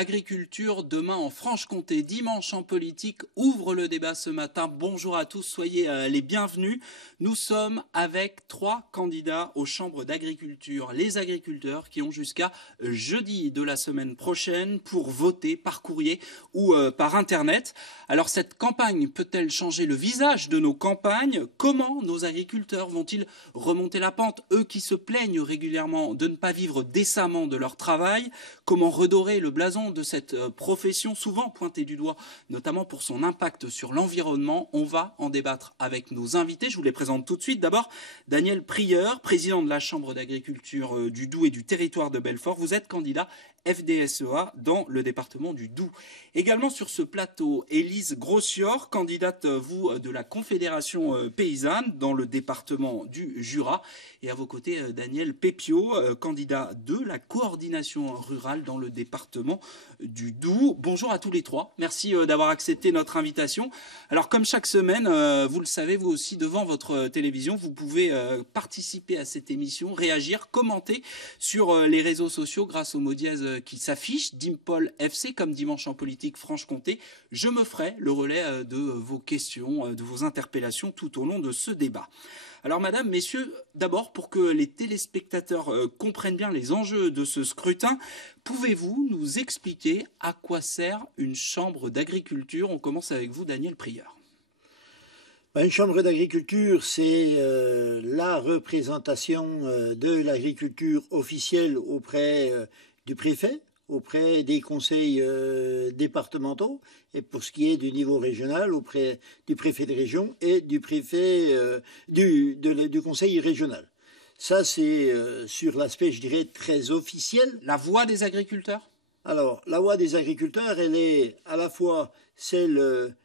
agriculture, demain en Franche-Comté, dimanche en politique, ouvre le débat ce matin. Bonjour à tous, soyez les bienvenus. Nous sommes avec 3 candidats aux chambres d'agriculture, les agriculteurs qui ont jusqu'à jeudi de la semaine prochaine pour voter par courrier ou par internet. Alors cette campagne peut-elle changer le visage de nos campagnes? Comment nos agriculteurs vont-ils remonter la pente, eux qui se plaignent régulièrement de ne pas vivre décemment de leur travail? Comment redorer le blason de cette profession souvent pointée du doigt, notamment pour son impact sur l'environnement? On va en débattre avec nos invités. Je vous les présente tout de suite. D'abord, Daniel Prieur, président de la Chambre d'agriculture du Doubs et du territoire de Belfort. Vous êtes candidat FDSEA dans le département du Doubs. Également sur ce plateau, Élise Grossior, candidate vous de la Confédération paysanne dans le département du Jura. Et à vos côtés, Daniel Pépiot, candidat de la coordination rurale dans le département du Doubs. Bonjour à tous les trois. Merci d'avoir accepté notre invitation. Alors comme chaque semaine, vous le savez, vous aussi devant votre télévision, vous pouvez participer à cette émission, réagir, commenter sur les réseaux sociaux grâce au mot dièse qui s'affiche, Dimpol FC, comme dimanche en politique Franche-Comté. Je me ferai le relais de vos questions, de vos interpellations tout au long de ce débat. Alors madame, messieurs, d'abord pour que les téléspectateurs comprennent bien les enjeux de ce scrutin, pouvez-vous nous expliquer à quoi sert une chambre d'agriculture? On commence avec vous, Daniel Prieur. Une chambre d'agriculture, c'est la représentation de l'agriculture officielle auprès du préfet, auprès des conseils départementaux, et pour ce qui est du niveau régional, auprès du préfet de région et du préfet du conseil régional. Ça, c'est sur l'aspect, je dirais, très officiel. La voix des agriculteurs? Alors, la voix des agriculteurs, elle est à la fois celle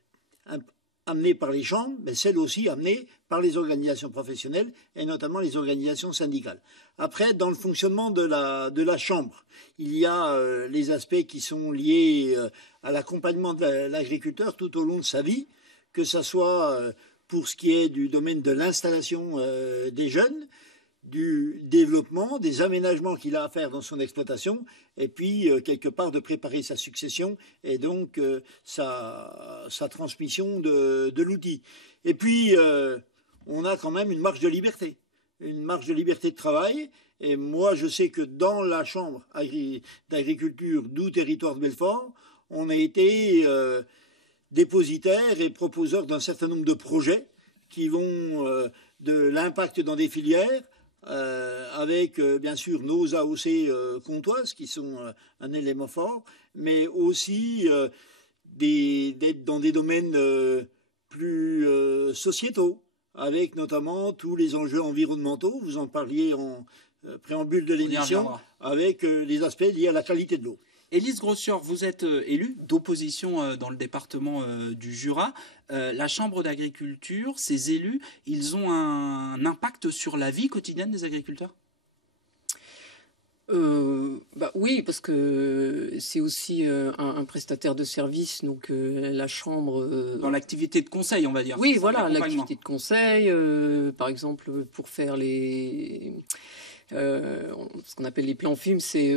amenée par les chambres, mais celle aussi amenée par les organisations professionnelles et notamment les organisations syndicales. Après, dans le fonctionnement de la chambre, il y a les aspects qui sont liés à l'accompagnement de l'agriculteur tout au long de sa vie, que ce soit pour ce qui est du domaine de l'installation des jeunes, du développement, des aménagements qu'il a à faire dans son exploitation, et puis quelque part de préparer sa succession et donc sa transmission de l'outil. Et puis on a quand même une marge de liberté de travail. Et moi, je sais que dans la Chambre d'agriculture Doubs Territoire de Belfort, on a été dépositaire et proposeur d'un certain nombre de projets qui vont de l'impact dans des filières, avec bien sûr nos AOC comtoises qui sont un élément fort, mais aussi d'être dans des domaines plus sociétaux, avec notamment tous les enjeux environnementaux. Vous en parliez en préambule de l'émission, avec les aspects liés à la qualité de l'eau. Élise Grossior, vous êtes élue d'opposition dans le département du Jura. La Chambre d'agriculture, ces élus, ils ont un impact sur la vie quotidienne des agriculteurs? Oui, parce que c'est aussi un prestataire de service, donc la Chambre... Dans l'activité de conseil, on va dire. Oui, voilà, l'activité de conseil, par exemple, pour faire ce qu'on appelle les plans FUM, c'est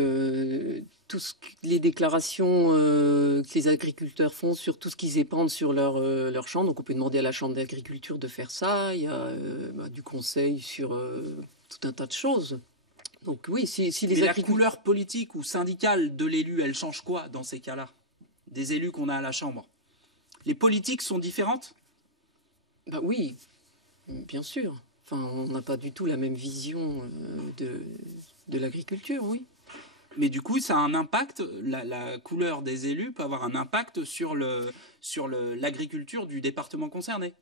les déclarations que les agriculteurs font sur tout ce qu'ils épandent sur leur champ. Donc on peut demander à la Chambre d'agriculture de faire ça. Il y a du conseil sur tout un tas de choses. Donc oui, si les la couleur politique ou syndicale de l'élu, elle change quoi dans ces cas-là? Des élus qu'on a à la Chambre? Les politiques sont différentes? Oui, bien sûr. Enfin, on n'a pas du tout la même vision de l'agriculture, oui. Mais du coup, ça a un impact, la couleur des élus peut avoir un impact sur l'agriculture du département concerné.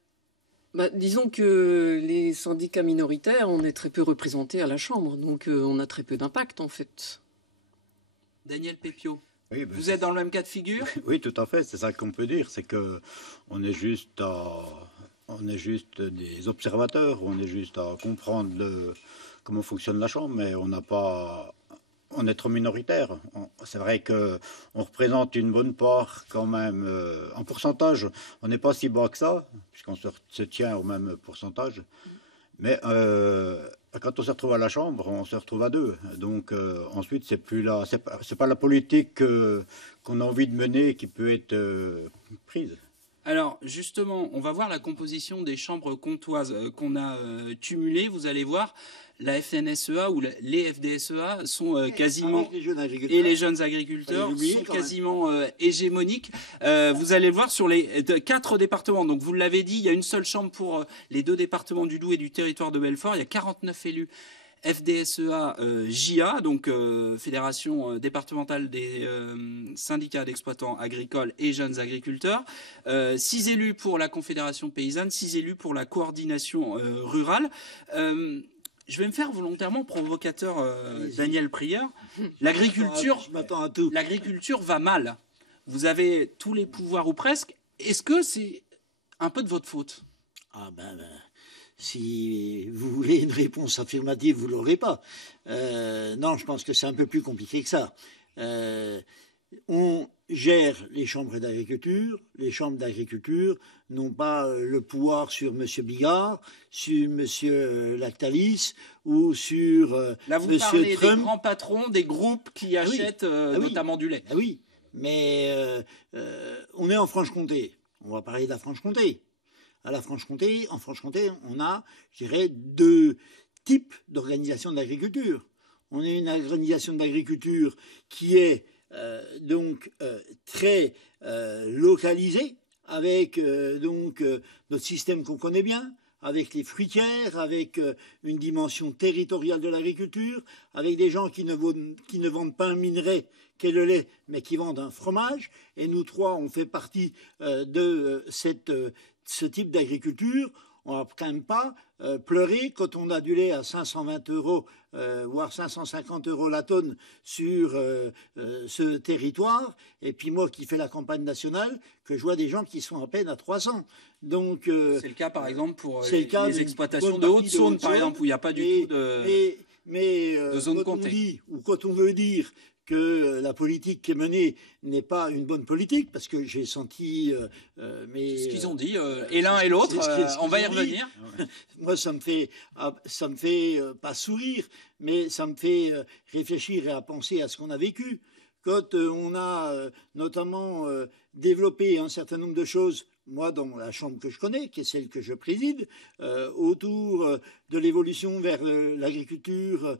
Disons que les syndicats minoritaires, on est très peu représentés à la Chambre, donc on a très peu d'impact en fait. Daniel Pépiot, oui, vous êtes dans le même cas de figure? Oui, tout à fait, c'est ça qu'on peut dire, c'est que on est juste des observateurs, on est juste à comprendre comment fonctionne la Chambre, mais on n'a pas... On est trop minoritaire. C'est vrai qu'on représente une bonne part quand même en pourcentage. On n'est pas si bas que ça, puisqu'on se tient au même pourcentage. Mais quand on se retrouve à la Chambre, on se retrouve à deux. Donc ensuite, c'est pas la politique qu'on a envie de mener qui peut être prise. Alors justement, on va voir la composition des chambres comtoises qu'on a cumulées. Vous allez voir, la FNSEA ou les FDSEA sont quasiment, et les jeunes agriculteurs sont quasiment hégémoniques. Vous allez le voir sur les 4 départements. Donc vous l'avez dit, il y a une seule chambre pour les 2 départements du Doubs et du territoire de Belfort. Il y a 49 élus FDSEA JA, donc Fédération départementale des syndicats d'exploitants agricoles et jeunes agriculteurs, 6 élus pour la Confédération paysanne, 6 élus pour la coordination rurale. Je vais me faire volontairement provocateur, Daniel Prieur. L'agriculture va mal. Vous avez tous les pouvoirs ou presque. Est-ce que c'est un peu de votre faute? Si vous voulez une réponse affirmative, vous ne l'aurez pas. Non, je pense que c'est un peu plus compliqué que ça. On gère les chambres d'agriculture. Les chambres d'agriculture n'ont pas le pouvoir sur M. Bigard, sur M. Lactalis ou sur là, vous M. parlez Trump. Des grands patrons, des groupes qui achètent notamment du lait. Ah oui, mais on est en Franche-Comté. On va parler de la Franche-Comté. En Franche-Comté, on a, je dirais, 2 types d'organisation de l'agriculture. On a une organisation d'agriculture qui est très localisée, avec notre système qu'on connaît bien, avec les fruitières, avec une dimension territoriale de l'agriculture, avec des gens qui ne vendent pas un minerai qu'est le lait, mais qui vendent un fromage. Et nous 3, on fait partie de ce type d'agriculture. On ne va quand même pas pleurer quand on a du lait à 520 €, voire 550 € la tonne sur ce territoire. Et puis moi qui fais la campagne nationale, que je vois des gens qui sont à peine à 300. Donc, c'est le cas par exemple pour les exploitations de Haute-Saône, par exemple, où il n'y a pas du tout de zone comptée. Quand on veut dire que la politique qui est menée n'est pas une bonne politique, parce que j'ai senti... ce qu'ils ont dit, et l'un et l'autre, on va y revenir. Moi, ça me fait pas sourire, mais ça me fait réfléchir et à penser à ce qu'on a vécu. Quand on a notamment développé un certain nombre de choses, moi, dans la chambre que je connais, qui est celle que je préside, autour de l'évolution vers l'agriculture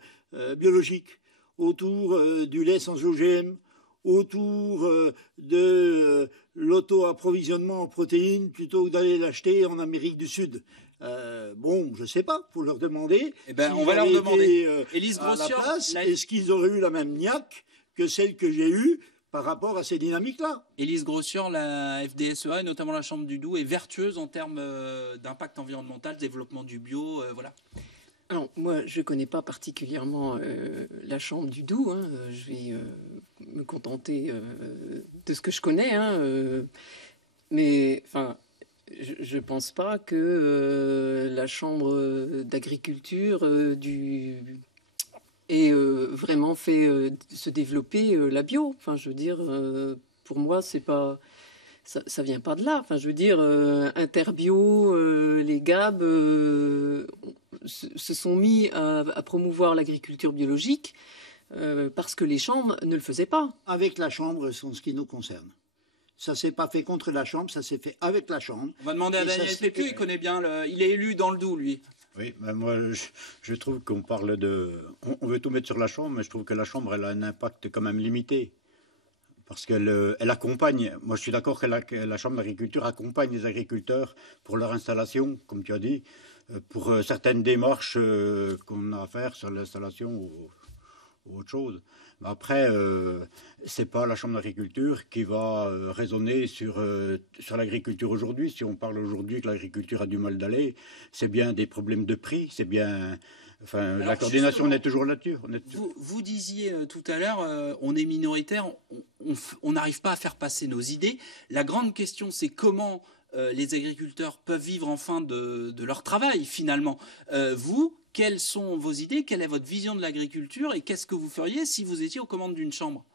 biologique, autour du lait sans OGM, autour de l'auto-approvisionnement en protéines plutôt que d'aller l'acheter en Amérique du Sud. Je ne sais pas, il faut leur demander. On va leur demander. Élise Grossior, est-ce qu'ils auraient eu la même niaque que celle que j'ai eue par rapport à ces dynamiques-là? Élise Grossior, la FDSEA et notamment la Chambre du Doubs est vertueuse en termes d'impact environnemental, développement du bio, voilà. Alors, moi, je ne connais pas particulièrement la Chambre du Doubs. Je vais me contenter de ce que je connais. Mais, enfin, je ne pense pas que la Chambre d'agriculture ait vraiment fait se développer la bio. Enfin, je veux dire, pour moi, c'est pas... Ça vient pas de là. Enfin, je veux dire, Interbio, les GAB se sont mis à promouvoir l'agriculture biologique parce que les chambres ne le faisaient pas. Avec la chambre, c'est ce qui nous concerne. Ça s'est pas fait contre la chambre, ça s'est fait avec la chambre. On va demander à Daniel Pépieux, il connaît bien, il est élu dans le Doubs, lui. Oui, mais moi, je trouve qu'on parle de... On veut tout mettre sur la chambre, mais je trouve que la chambre, elle a un impact quand même limité. Parce qu'elle accompagne, moi je suis d'accord que la Chambre d'agriculture accompagne les agriculteurs pour leur installation, comme tu as dit, pour certaines démarches qu'on a à faire sur l'installation ou autre chose. Mais après, c'est pas la Chambre d'agriculture qui va raisonner sur l'agriculture aujourd'hui. Si on parle aujourd'hui que l'agriculture a du mal d'aller, c'est bien des problèmes de prix, c'est bien... Enfin, alors, la coordination, on est toujours là-dessus. Vous disiez tout à l'heure, on est minoritaire, on n'arrive pas à faire passer nos idées. La grande question, c'est comment les agriculteurs peuvent vivre enfin de leur travail, finalement. Vous, quelles sont vos idées? Quelle est votre vision de l'agriculture? Et qu'est-ce que vous feriez si vous étiez aux commandes d'une chambre?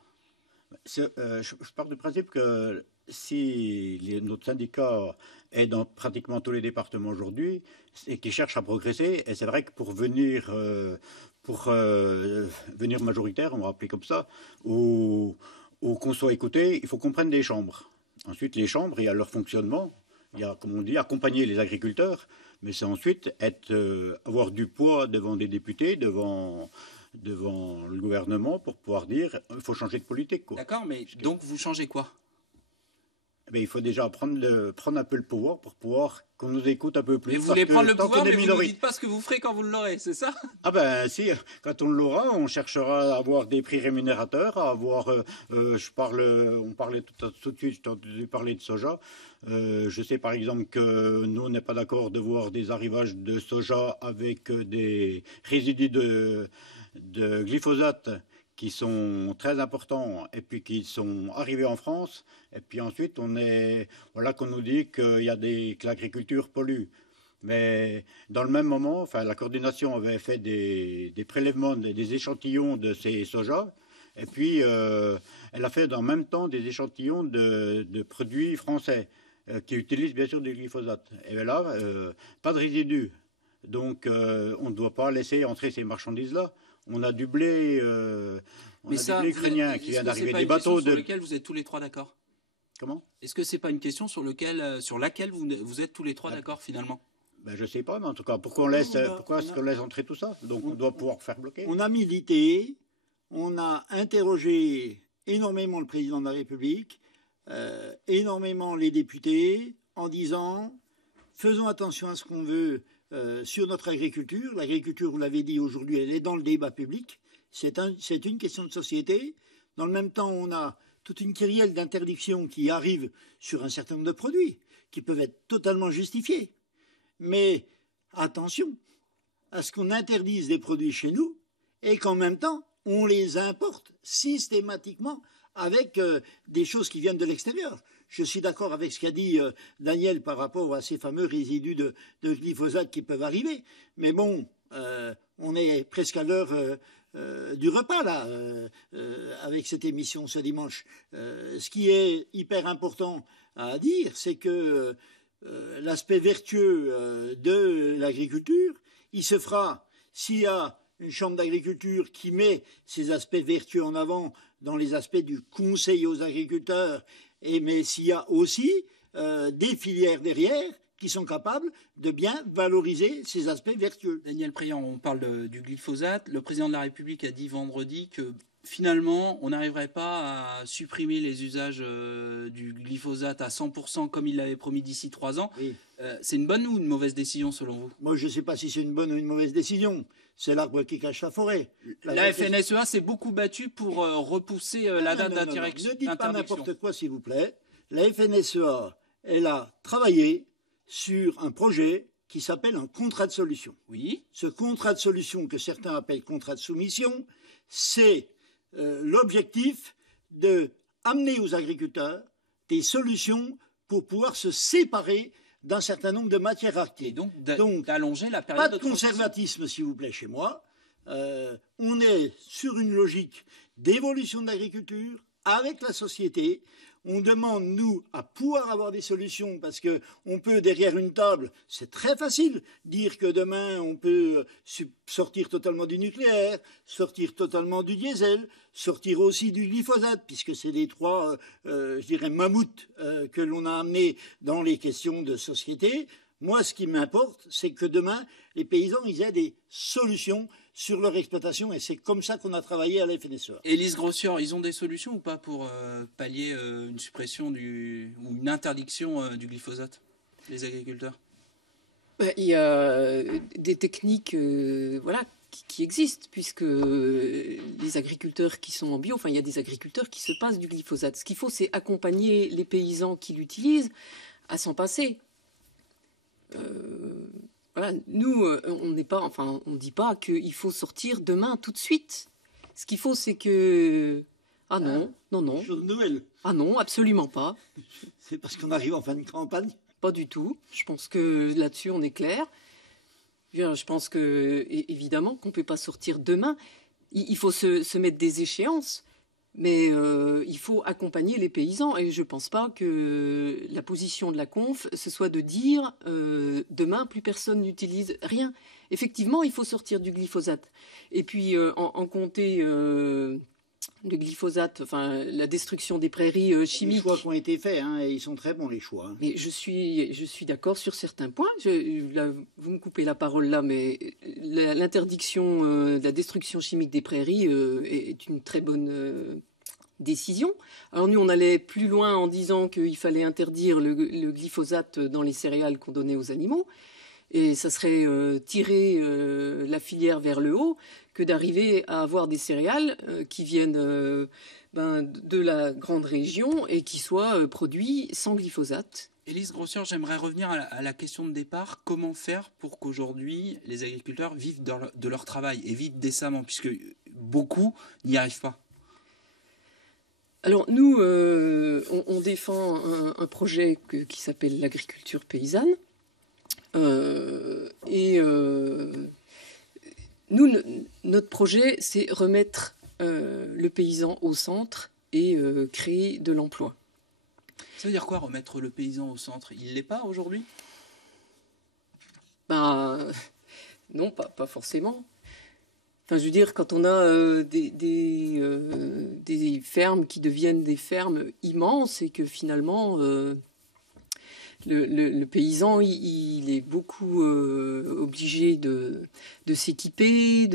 Je pars du principe que notre syndicat est dans pratiquement tous les départements aujourd'hui et qui cherche à progresser, et c'est vrai que pour venir majoritaire, on va appeler comme ça, ou qu'on soit écouté, il faut qu'on prenne des chambres. Ensuite, les chambres, il y a leur fonctionnement, il y a, comme on dit, accompagner les agriculteurs, mais c'est ensuite avoir du poids devant des députés, devant le gouvernement pour pouvoir dire il faut changer de politique, quoi. D'accord, mais donc vous changez quoi? Mais il faut déjà prendre un peu le pouvoir pour pouvoir qu'on nous écoute un peu plus. Mais vous voulez prendre le pouvoir, mais vous ne minoritaires. dites pas ce que vous ferez quand vous l'aurez, c'est ça? Ah ben si, quand on l'aura, on cherchera à avoir des prix rémunérateurs, à avoir, on parlait tout de suite, je t'ai entendu parler de soja. Je sais par exemple que nous, on n'est pas d'accord de voir des arrivages de soja avec des résidus de glyphosate qui sont très importants et puis qui sont arrivés en France. Et puis ensuite, voilà qu'on nous dit que l'agriculture pollue. Mais dans le même moment, enfin, la coordination avait fait des prélèvements, des échantillons de ces sojas. Et puis, elle a fait dans le même temps des échantillons de produits français qui utilisent bien sûr du glyphosate. Et là, pas de résidus. Donc, on ne doit pas laisser entrer ces marchandises-là. On a du blé, ukrainien qui vient d'arriver, des bateaux sur lesquels vous êtes tous les trois d'accord? Comment? Est-ce que c'est pas une question sur laquelle vous êtes tous les trois d'accord finalement? Ben, je ne sais pas, mais en tout cas, pourquoi est-ce qu'on laisse entrer tout ça? Donc on doit pouvoir faire bloquer. On a milité, on a interrogé énormément le président de la République, énormément les députés, en disant faisons attention à ce qu'on veut sur notre agriculture. L'agriculture, vous l'avez dit aujourd'hui, elle est dans le débat public. C'est une question de société. Dans le même temps, on a toute une kyrielle d'interdictions qui arrivent sur un certain nombre de produits, qui peuvent être totalement justifiés. Mais attention à ce qu'on interdise des produits chez nous et qu'en même temps, on les importe systématiquement avec des choses qui viennent de l'extérieur. Je suis d'accord avec ce qu'a dit Daniel par rapport à ces fameux résidus de glyphosate qui peuvent arriver. Mais bon, on est presque à l'heure du repas, là, avec cette émission ce dimanche. Ce qui est hyper important à dire, c'est que l'aspect vertueux de l'agriculture, il se fera s'il y a une chambre d'agriculture qui met ces aspects vertueux en avant dans les aspects du conseil aux agriculteurs, mais s'il y a aussi des filières derrière qui sont capables de bien valoriser ces aspects vertueux. Daniel Préant, on parle du glyphosate. Le président de la République a dit vendredi que finalement, on n'arriverait pas à supprimer les usages du glyphosate à 100% comme il l'avait promis d'ici 3 ans. Oui. C'est une bonne ou une mauvaise décision selon vous? Moi, je ne sais pas si c'est une bonne ou une mauvaise décision. C'est l'arbre qui cache la forêt. La FNSEA s'est beaucoup battue pour repousser la date d'interdiction. Ne dites pas n'importe quoi, s'il vous plaît. La FNSEA, elle a travaillé sur un projet qui s'appelle un contrat de solution. Oui. Ce contrat de solution, que certains appellent contrat de soumission, c'est l'objectif d'amener aux agriculteurs des solutions pour pouvoir se séparer d'un certain nombre de matières actives. Et donc d'allonger la période de conservatisme, s'il vous plaît, chez moi. On est sur une logique d'évolution de l'agriculture avec la société. On demande, nous, à pouvoir avoir des solutions parce qu'on peut, derrière une table, c'est très facile, dire que demain, on peut sortir totalement du nucléaire, sortir totalement du diesel, sortir aussi du glyphosate, puisque c'est les trois, je dirais, mammouths que l'on a amenés dans les questions de société. Moi, ce qui m'importe, c'est que demain, les paysans, ils aient des solutions sur leur exploitation, et c'est comme ça qu'on a travaillé à la FNSEA. Élise Grossior, ils ont des solutions ou pas pour pallier une suppression ou une interdiction du glyphosate, les agriculteurs? Il y a des techniques qui existent, puisque les agriculteurs qui sont en bio, il y a des agriculteurs qui se passent du glyphosate. Ce qu'il faut, c'est accompagner les paysans qui l'utilisent à s'en passer. Nous, on ne dit pas qu'il faut sortir demain tout de suite. Ce qu'il faut, c'est que... non. Jour de Noël. Ah non, absolument pas. C'est parce qu'on arrive en fin de campagne? Pas du tout. Je pense que là-dessus, on est clair. Je pense que, évidemment, qu'on ne peut pas sortir demain. Il faut se mettre des échéances. Mais il faut accompagner les paysans et je ne pense pas que la position de la conf, ce soit de dire demain plus personne n'utilise rien. Effectivement, il faut sortir du glyphosate. Et puis en compter le glyphosate, enfin la destruction des prairies chimiques. Les choix qui ont été faits, hein, et ils sont très bons les choix. Hein. Mais je suis d'accord sur certains points. Là, vous me coupez la parole là, mais l'interdiction de la destruction chimique des prairies est une très bonne décision. Alors nous, on allait plus loin en disant qu'il fallait interdire le glyphosate dans les céréales qu'on donnait aux animaux. Et ça serait tirer la filière vers le haut que d'arriver à avoir des céréales qui viennent de la grande région et qui soient produits sans glyphosate. Élise Grossière, j'aimerais revenir à la question de départ. Comment faire pour qu'aujourd'hui les agriculteurs vivent de leur travail et vivent décemment, puisque beaucoup n'y arrivent pas? Alors nous, on défend un projet qui s'appelle l'agriculture paysanne. Nous, notre projet, c'est remettre le paysan au centre et créer de l'emploi. Ça veut dire quoi, remettre le paysan au centre? Il ne l'est pas aujourd'hui? Non, pas forcément. Enfin, je veux dire, quand on a des fermes qui deviennent des fermes immenses et que finalement... Le paysan, il est beaucoup obligé de s'équiper,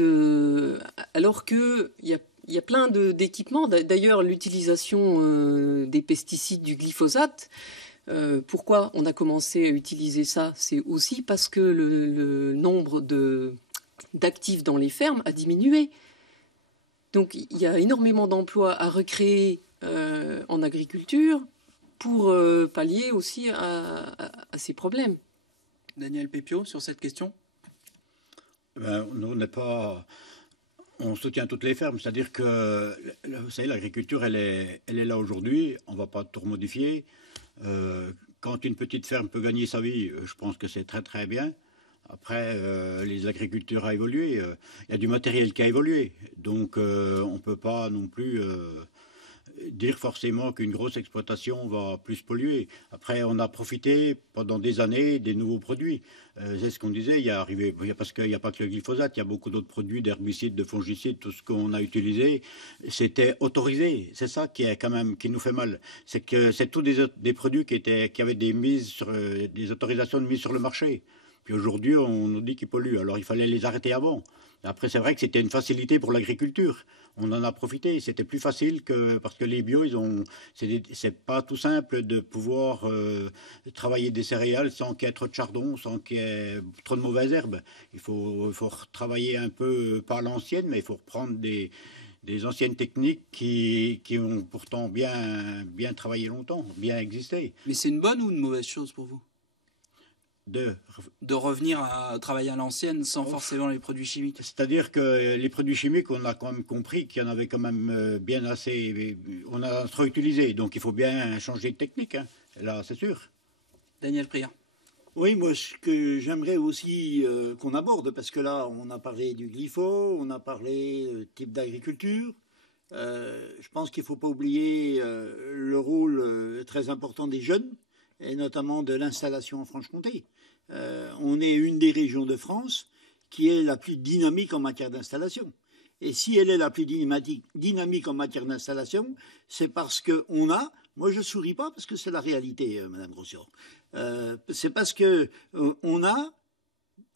alors qu'il y a plein d'équipements. D'ailleurs, l'utilisation des pesticides, du glyphosate, pourquoi on a commencé à utiliser ça? C'est aussi parce que le nombre d'actifs dans les fermes a diminué. Donc, il y a énormément d'emplois à recréer en agriculture, pour pallier aussi à ces problèmes. Daniel Pépio, sur cette question? Nous, on soutient toutes les fermes, c'est-à-dire que, vous savez, l'agriculture, elle est là aujourd'hui, on ne va pas tout remodifier. Quand une petite ferme peut gagner sa vie, je pense que c'est très très bien. Après, les agricultures ont évolué, il y a du matériel qui a évolué, donc on ne peut pas non plus... dire forcément qu'une grosse exploitation va plus polluer. Après, on a profité pendant des années des nouveaux produits. C'est ce qu'on disait, parce qu'il n'y a pas que le glyphosate, il y a beaucoup d'autres produits, d'herbicides, de fongicides, tout ce qu'on a utilisé, c'était autorisé. C'est ça qui est quand même, qui nous fait mal. C'est que c'est tous des produits qui avaient des autorisations de mise sur le marché. Puis aujourd'hui, on nous dit qu'ils polluent. Alors il fallait les arrêter avant. Après, c'est vrai que c'était une facilité pour l'agriculture. On en a profité. C'était plus facile parce que les bio, c'est pas tout simple de pouvoir travailler des céréales sans qu'il y ait trop de chardon, sans qu'il y ait trop de mauvaises herbes. Il faut travailler un peu, pas à l'ancienne, mais il faut reprendre des anciennes techniques qui ont pourtant bien travaillé longtemps, bien existé. Mais c'est une bonne ou une mauvaise chose pour vous? De revenir à travailler à l'ancienne sans forcément les produits chimiques. C'est-à-dire que les produits chimiques, on a quand même compris qu'il y en avait quand même bien assez, on a trop utilisé, donc il faut bien changer de technique, hein. Là c'est sûr. Daniel Prieur. Oui, moi ce que j'aimerais aussi qu'on aborde, parce que là on a parlé du glypho, on a parlé type d'agriculture, je pense qu'il ne faut pas oublier le rôle très important des jeunes, et notamment de l'installation en Franche-Comté. On est une des régions de France qui est la plus dynamique en matière d'installation. Et si elle est la plus dynamique en matière d'installation, c'est parce qu'on a... Moi, je ne souris pas parce que c'est la réalité, Madame Grossière. C'est parce qu'on a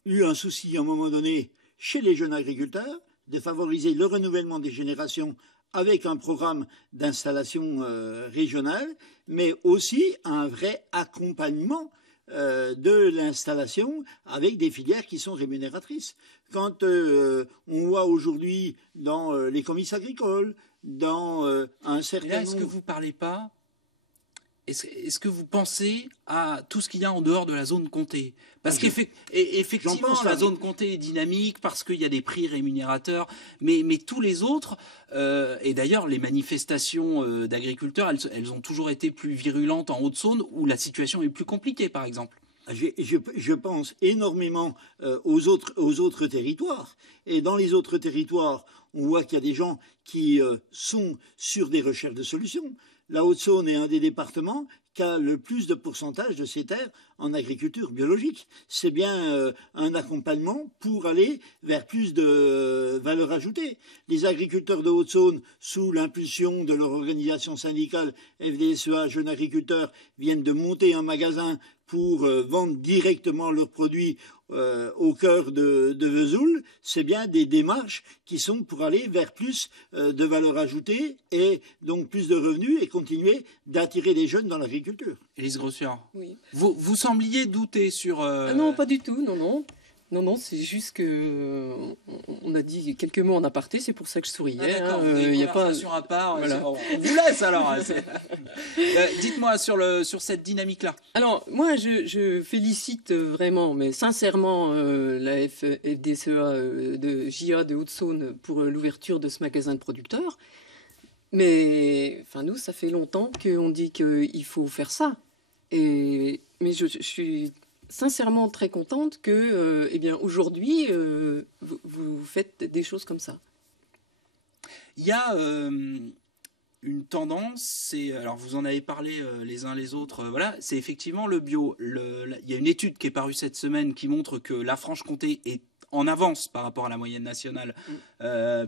eu un souci à un moment donné chez les jeunes agriculteurs de favoriser le renouvellement des générations avec un programme d'installation régionale, mais aussi un vrai accompagnement de l'installation avec des filières qui sont rémunératrices. Quand on voit aujourd'hui dans les comices agricoles, dans un certain nombre... Est-ce que vous ne parlez pas... Est-ce que vous pensez à tout ce qu'il y a en dehors de la zone comté? Parce qu'effectivement, la zone comté est dynamique, parce qu'il y a des prix rémunérateurs, mais tous les autres, et d'ailleurs les manifestations d'agriculteurs, elles ont toujours été plus virulentes en Haute-Saône, où la situation est plus compliquée, par exemple. Je pense énormément aux autres territoires. Et dans les autres territoires, on voit qu'il y a des gens qui sont sur des recherches de solutions. La Haute-Saône est un des départements qui a le plus de pourcentage de ses terres en agriculture biologique. C'est bien un accompagnement pour aller vers plus de valeur ajoutée. Les agriculteurs de Haute-Saône, sous l'impulsion de leur organisation syndicale FDSEA Jeunes Agriculteurs, viennent de monter un magasin pour vendre directement leurs produits au cœur de Vesoul. C'est bien des démarches qui sont pour aller vers plus de valeur ajoutée et donc plus de revenus et continuer d'attirer les jeunes dans l'agriculture. Élise Grossière, Oui. vous sembliez douter sur... Ah non, pas du tout, non, non. Non, non, c'est juste que on a dit quelques mots en aparté, c'est pour ça que je souriais. Ah, d'accord, vous avez une y a pas... conversation à part. Voilà. On vous laisse alors. Dites-moi sur cette dynamique-là. Alors, moi, je félicite vraiment, mais sincèrement, la FDSEA de JA de Haute-Saône pour l'ouverture de ce magasin de producteurs. Mais, enfin, nous, ça fait longtemps qu'on dit qu'il faut faire ça. Mais je suis sincèrement très contente que, eh bien, aujourd'hui, vous faites des choses comme ça. Il y a une tendance, alors vous en avez parlé les uns les autres, voilà, c'est effectivement le bio. Il y a une étude qui est parue cette semaine qui montre que la Franche-Comté est en avance par rapport à la moyenne nationale,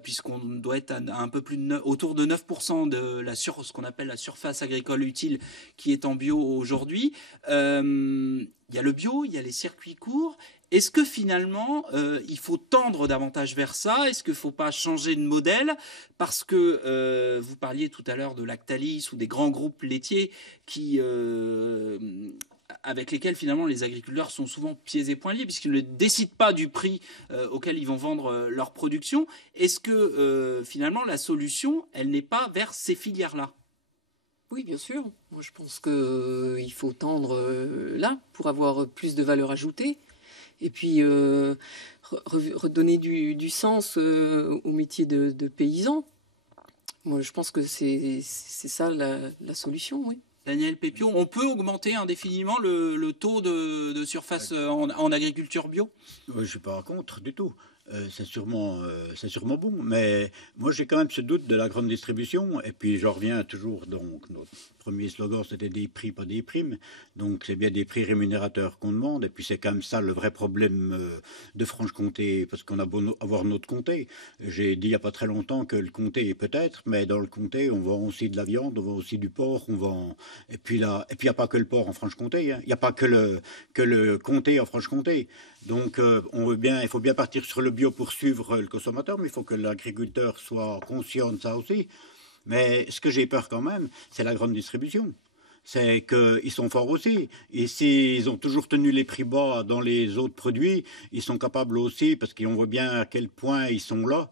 puisqu'on doit être à un peu plus autour de 9% de ce qu'on appelle la surface agricole utile qui est en bio aujourd'hui. Il y a le bio, il y a les circuits courts. Est-ce que finalement, il faut tendre davantage vers ça? Est-ce qu'il ne faut pas changer de modèle? Parce que vous parliez tout à l'heure de Lactalis ou des grands groupes laitiers avec lesquels finalement les agriculteurs sont souvent pieds et poings liés puisqu'ils ne décident pas du prix auquel ils vont vendre leur production. Est-ce que finalement la solution, elle n'est pas vers ces filières-là? Oui, bien sûr. Moi, je pense qu'il faut tendre là pour avoir plus de valeur ajoutée. Et puis redonner du sens au métier de paysan. Moi, je pense que c'est ça la solution, oui. Daniel Pépiot, on peut augmenter indéfiniment le taux de surface en agriculture bio? Je ne suis pas contre du tout. C'est sûrement bon, mais moi j'ai quand même ce doute de la grande distribution, et puis j'en reviens toujours, donc notre premier slogan c'était des prix, pas des primes, donc c'est bien des prix rémunérateurs qu'on demande, et puis c'est quand même ça le vrai problème de Franche-Comté, parce qu'on a beau avoir notre comté. J'ai dit il n'y a pas très longtemps que le comté peut-être, mais dans le comté on vend aussi de la viande, on vend aussi du porc, et puis il n'y a pas que le porc en Franche-Comté, hein. Il n'y a pas que le comté en Franche-Comté. Donc il faut bien partir sur le bio pour suivre le consommateur, mais il faut que l'agriculteur soit conscient de ça aussi. Mais ce que j'ai peur quand même, c'est la grande distribution. C'est qu'ils sont forts aussi. Et s'ils ont toujours tenu les prix bas dans les autres produits, ils sont capables aussi, parce qu'on voit bien à quel point ils sont là.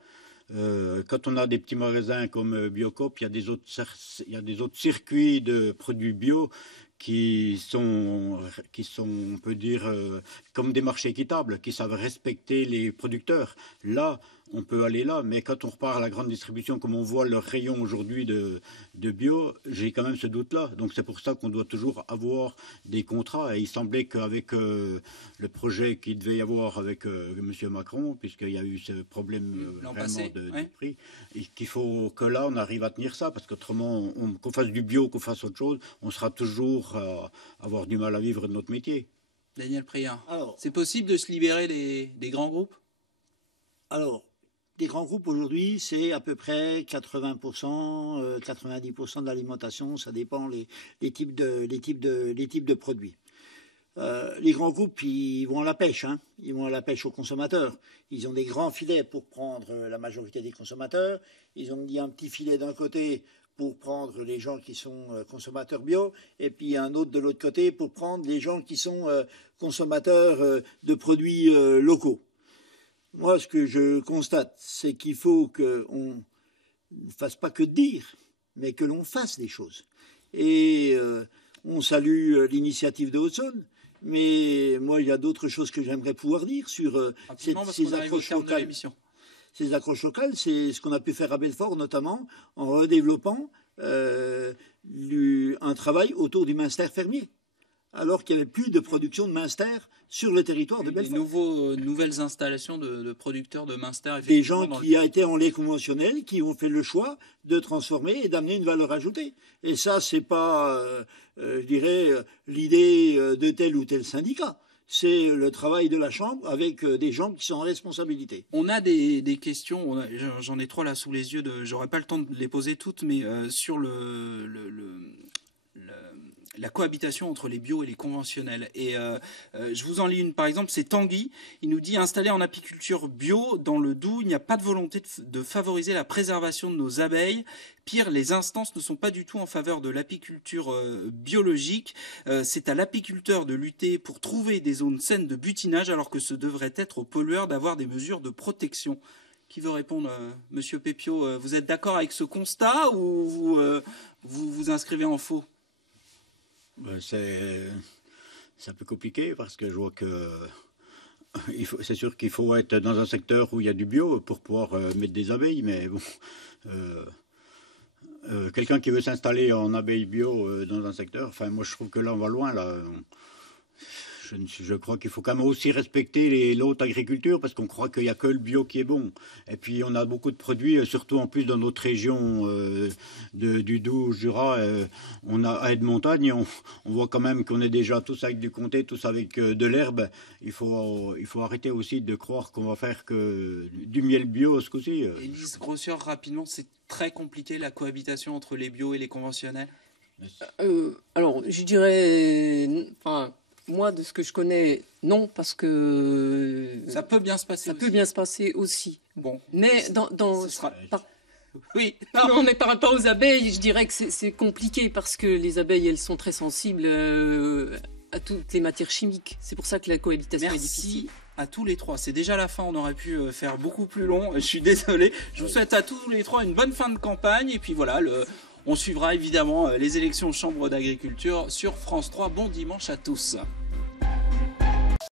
Quand on a des petits magasins comme Biocoop, il y a des autres circuits de produits bio qui sont, on peut dire, comme des marchés équitables, qui savent respecter les producteurs. Là, on peut aller là, mais quand on repart à la grande distribution, comme on voit leur rayon aujourd'hui de bio, j'ai quand même ce doute-là. Donc c'est pour ça qu'on doit toujours avoir des contrats. Et il semblait qu'avec le projet qu'il devait y avoir avec M. Macron, puisqu'il y a eu ce problème vraiment de prix, et qu'il faut que là, on arrive à tenir ça, parce qu'autrement, qu'on fasse du bio, qu'on fasse autre chose, on sera toujours à avoir du mal à vivre de notre métier. Daniel Priat, c'est possible de se libérer des grands groupes? Alors, les grands groupes aujourd'hui, c'est à peu près 80%, 90% de l'alimentation, ça dépend les types de produits. Les grands groupes, ils vont à la pêche, hein. Ils vont à la pêche aux consommateurs. Ils ont des grands filets pour prendre la majorité des consommateurs. Ils ont mis un petit filet d'un côté pour prendre les gens qui sont consommateurs bio, et puis un autre de l'autre côté pour prendre les gens qui sont consommateurs de produits locaux. Moi, ce que je constate, c'est qu'il faut qu'on ne fasse pas que dire, mais que l'on fasse des choses. Et on salue l'initiative de Haute-Saône, mais moi, il y a d'autres choses que j'aimerais pouvoir dire sur ces accroches locales. Ces accroches locales, c'est ce qu'on a pu faire à Belfort, notamment en redéveloppant un travail autour du Munster fermier. alors qu'il n'y avait plus de production de Münster sur le territoire de Des Belfort. nouvelles installations de producteurs de Münster. Des gens qui étaient en lait conventionnel, qui ont fait le choix de transformer et d'amener une valeur ajoutée. Et ça, c'est pas, je dirais, l'idée de tel ou tel syndicat. C'est le travail de la Chambre avec des gens qui sont en responsabilité. On a des questions, j'en ai 3 là sous les yeux, j'aurais pas le temps de les poser toutes, mais sur la cohabitation entre les bio et les conventionnels. Et je vous en lis une, par exemple, c'est Tanguy. Il nous dit: installé en apiculture bio dans le Doubs, il n'y a pas de volonté de favoriser la préservation de nos abeilles. Pire, les instances ne sont pas du tout en faveur de l'apiculture biologique. C'est à l'apiculteur de lutter pour trouver des zones saines de butinage, alors que ce devrait être aux pollueurs d'avoir des mesures de protection. Qui veut répondre, Monsieur Pepio? Vous êtes d'accord avec ce constat ou vous vous inscrivez en faux? C'est un peu compliqué parce que je vois que c'est sûr qu'il faut être dans un secteur où il y a du bio pour pouvoir mettre des abeilles, mais bon, quelqu'un qui veut s'installer en abeilles bio dans un secteur, enfin moi je trouve que là on va loin là. Je crois qu'il faut quand même aussi respecter l'autre agriculture parce qu'on croit qu'il n'y a que le bio qui est bon. Et puis on a beaucoup de produits, surtout en plus dans notre région du Doubs, Jura, on a à Aide-Montagne, on voit quand même qu'on est déjà tous avec du comté, tous avec de l'herbe. Il faut arrêter aussi de croire qu'on va faire que du miel bio ce coup-ci. Élise Grossière, rapidement, c'est très compliqué la cohabitation entre les bio et les conventionnels? Alors, je dirais... Moi, de ce que je connais, non, parce que... Ça peut bien se passer Ça aussi. peut bien se passer aussi. Bon. Mais Oui. Non, mais par rapport aux abeilles, je dirais que c'est compliqué parce que les abeilles, elles sont très sensibles à toutes les matières chimiques. C'est pour ça que la cohabitation est difficile. Merci à tous les 3. C'est déjà la fin, on aurait pu faire beaucoup plus long. Je suis désolé. Je vous souhaite à tous les 3 une bonne fin de campagne. Et puis voilà, on suivra évidemment les élections Chambre d'agriculture sur France 3. Bon dimanche à tous.